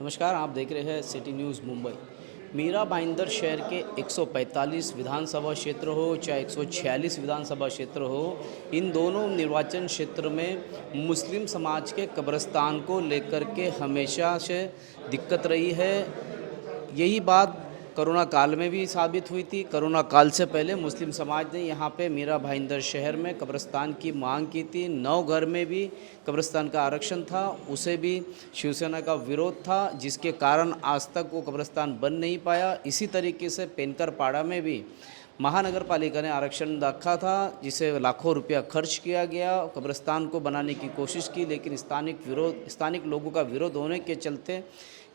नमस्कार, आप देख रहे हैं सिटी न्यूज़ मुंबई। मीरा भाईंदर शहर के 145 विधानसभा क्षेत्र हो चाहे 146 विधानसभा क्षेत्र हो, इन दोनों निर्वाचन क्षेत्र में मुस्लिम समाज के कब्रिस्तान को लेकर के हमेशा से दिक्कत रही है। यही बात कोरोना काल में भी साबित हुई थी। कोरोना काल से पहले मुस्लिम समाज ने यहाँ पे मीरा भाईंदर शहर में कब्रिस्तान की मांग की थी। 9 घर में भी कब्रिस्तान का आरक्षण था, उसे भी शिवसेना का विरोध था, जिसके कारण आज तक वो कब्रिस्तान बन नहीं पाया। इसी तरीके से पेनकर पाड़ा में भी महानगर पालिका ने आरक्षण रखा था, जिसे लाखों रुपया खर्च किया गया, कब्रिस्तान को बनाने की कोशिश की, लेकिन स्थानिक लोगों का विरोध होने के चलते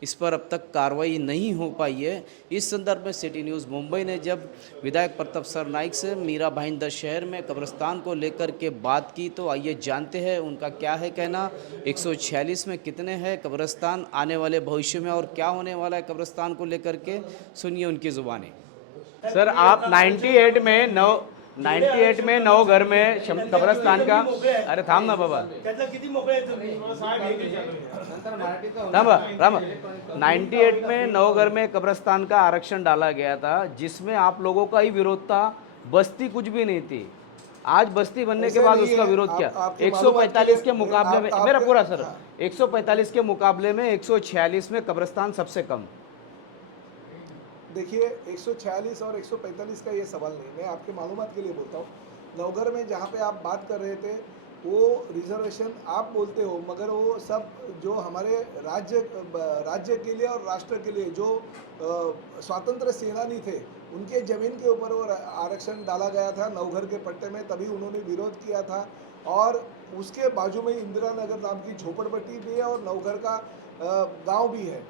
इस पर अब तक कार्रवाई नहीं हो पाई है। इस संदर्भ में सिटी न्यूज़ मुंबई ने जब विधायक प्रताप सरनाइक से मीरा भाईंदर शहर में कब्रिस्तान को लेकर के बात की, तो आइए जानते हैं उनका क्या है कहना। 146 में कितने हैं कब्रिस्तान आने वाले भविष्य में, और क्या होने वाला है कब्रिस्तान को लेकर के, सुनिए उनकी ज़ुबानी। सर आप 98 में नौ घर में कब्रस्तान का अरे थांब ना बाबा थांब राम 98 में 9 घर में कब्रस्तान का आरक्षण डाला गया था, जिसमें आप लोगों का ही विरोध था। बस्ती कुछ भी नहीं थी। आज बस्ती बनने के बाद उसका विरोध किया। 145 के मुकाबले में मेरा पूरा सर 145 के मुकाबले में 146 में कब्रस्तान सबसे कम। देखिए 146 और 145 का ये सवाल नहीं, मैं आपके मालूमात के लिए बोलता हूँ। नवघर में जहाँ पे आप बात कर रहे थे वो रिजर्वेशन आप बोलते हो, मगर वो सब जो हमारे राज्य के लिए और राष्ट्र के लिए जो स्वतंत्र सेनानी थे उनके ज़मीन के ऊपर वो आरक्षण डाला गया था नवघर के पट्टे में, तभी उन्होंने विरोध किया था। और उसके बाजू में इंदिरा नगर नाम की झोपड़पट्टी भी है और नवघर का गांव भी है।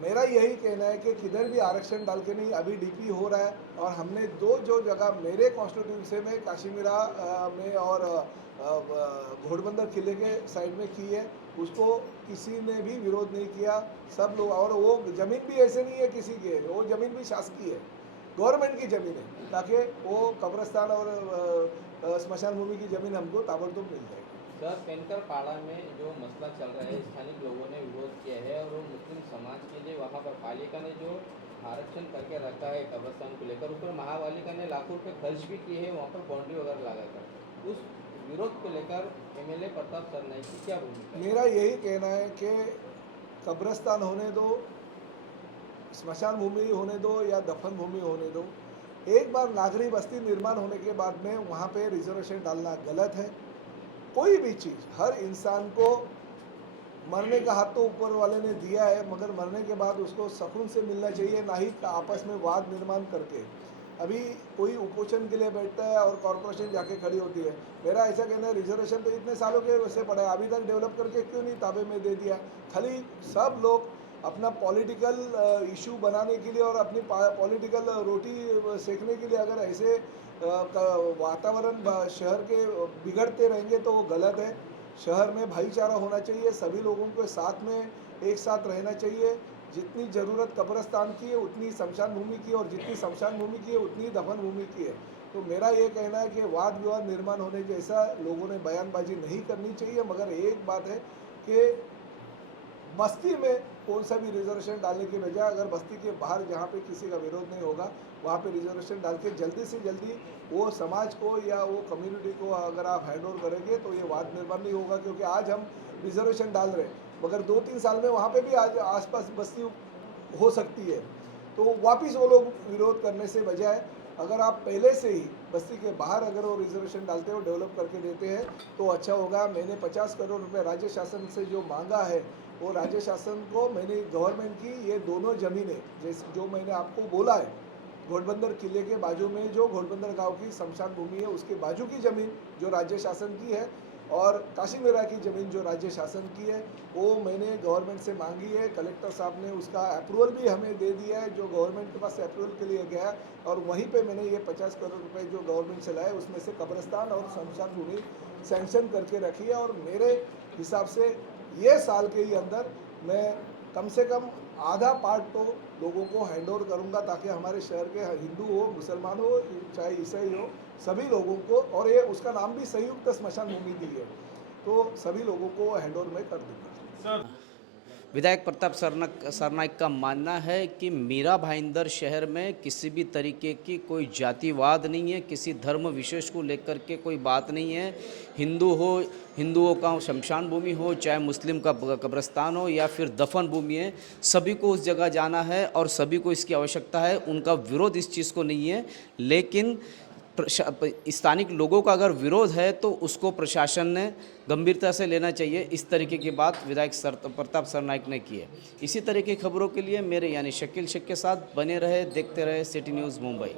मेरा यही कहना है कि किधर भी आरक्षण डाल के नहीं, अभी डीपी हो रहा है। और हमने जो जगह मेरे कॉन्स्टिट्यूंसी में काशीमीरा में और घोड़बंदर किले के साइड में की है, उसको किसी ने भी विरोध नहीं किया, सब लोग। और वो ज़मीन भी ऐसे नहीं है किसी के, वो ज़मीन भी शासकीय है, गवर्नमेंट की ज़मीन है, ताकि वो कब्रस्तान और स्मशान भूमि की ज़मीन हमको ताबड़तोड़ मिल जाएगी। सर पेनकर पाड़ा में जो मसला चल रहा है, स्थानिक लोगों ने विरोध किया है और वो मुस्लिम समाज के लिए वहाँ पर पालिका ने जो आरक्षण करके रखा है कब्रस्तान को लेकर, उस पर महापालिका ने लाखों रुपए खर्च भी किए हैं वहाँ पर बाउंड्री वगैरह लगाकर। उस विरोध को लेकर एमएलए प्रताप सरनाइक की क्या भूमिका? मेरा यही कहना है कि कब्रस्तान होने दो, स्मशान भूमि होने दो या दफन भूमि होने दो, एक बार नागरिक बस्ती निर्माण होने के बाद में वहाँ पे रिजर्वेशन डालना गलत है। कोई भी चीज़, हर इंसान को मरने का हक तो ऊपर वाले ने दिया है, मगर मरने के बाद उसको सुकून से मिलना चाहिए, ना ही आपस में वाद निर्माण करके। अभी कोई उपोषण के लिए बैठता है और कॉरपोरेशन जाके खड़ी होती है। मेरा ऐसा कहना है रिजर्वेशन तो इतने सालों के वैसे पड़ा है, अभी तक डेवलप करके क्यों नहीं ताबे में दे दिया। खाली सब लोग अपना पॉलिटिकल इशू बनाने के लिए और अपनी पॉलिटिकल रोटी सेकने के लिए अगर ऐसे वातावरण शहर के बिगड़ते रहेंगे तो वो गलत है। शहर में भाईचारा होना चाहिए, सभी लोगों को साथ में एक साथ रहना चाहिए। जितनी ज़रूरत कब्रस्तान की है उतनी शमशान भूमि की, और जितनी शमशान भूमि की है उतनी दफन भूमि की है। तो मेरा ये कहना है कि वाद विवाद निर्माण होने जैसा लोगों ने बयानबाजी नहीं करनी चाहिए। मगर एक बात है कि बस्ती में कौन सा भी रिजर्वेशन डालने की बजाय अगर बस्ती के बाहर जहाँ पे किसी का विरोध नहीं होगा वहाँ पे रिजर्वेशन डाल के जल्दी से जल्दी वो समाज को या वो कम्युनिटी को अगर आप हैंड ओवर करेंगे तो ये वाद निर्माण नहीं होगा। क्योंकि आज हम रिजर्वेशन डाल रहे हैं, मगर 2-3 साल में वहाँ पे भी आज आसपास बस्ती हो सकती है, तो वापिस वो लोग विरोध करने से बजाय अगर आप पहले से ही बस्ती के बाहर अगर वो रिजर्वेशन डालते हो, डेवलप करके देते हैं तो अच्छा होगा। मैंने 50 करोड़ रुपए राज्य शासन से जो मांगा है, वो राज्य शासन को मैंने गवर्नमेंट की ये दोनों ज़मीनें, जैसे जो मैंने आपको बोला है, घोड़बंदर किले के बाजू में जो घोड़बंदर गांव की शमशान भूमि है उसके बाजू की ज़मीन जो राज्य शासन की है, और काशीमीरा की ज़मीन जो राज्य शासन की है, वो मैंने गवर्नमेंट से मांगी है। कलेक्टर साहब ने उसका अप्रूवल भी हमें दे दिया है, जो गवर्नमेंट के पास अप्रूवल के लिए गया, और वहीं पे मैंने ये 50 करोड़ रुपए जो गवर्नमेंट से लाए उसमें से कब्रिस्तान और शमशान भूमि सैंक्शन करके रखी है। और मेरे हिसाब से ये साल के ही अंदर मैं कम से कम आधा पार्ट तो लोगों को हैंड ओवर करूँगा, ताकि हमारे शहर के हिंदू हो, मुसलमान हो, चाहे ईसाई हो, सभी लोगों को, और ये उसका नाम भी संयुक्त स्मशान भूमि दी है, तो सभी लोगों को हैंड ओवर मैं कर दूँगा। विधायक प्रताप सरनाइक का मानना है कि मीरा भाईंदर शहर में किसी भी तरीके की कोई जातिवाद नहीं है, किसी धर्म विशेष को लेकर के कोई बात नहीं है। हिंदू हो, हिंदुओं का शमशान भूमि हो, चाहे मुस्लिम का कब्रिस्तान हो या फिर दफन भूमि है, सभी को उस जगह जाना है और सभी को इसकी आवश्यकता है। उनका विरोध इस चीज़ को नहीं है, लेकिन स्थानिक लोगों का अगर विरोध है तो उसको प्रशासन ने गंभीरता से लेना चाहिए। इस तरीके की बात विधायक प्रताप सरनाइक ने की है। इसी तरह की खबरों के लिए मेरे यानी शकील शेख के साथ बने रहे, देखते रहे सिटी न्यूज़ मुंबई।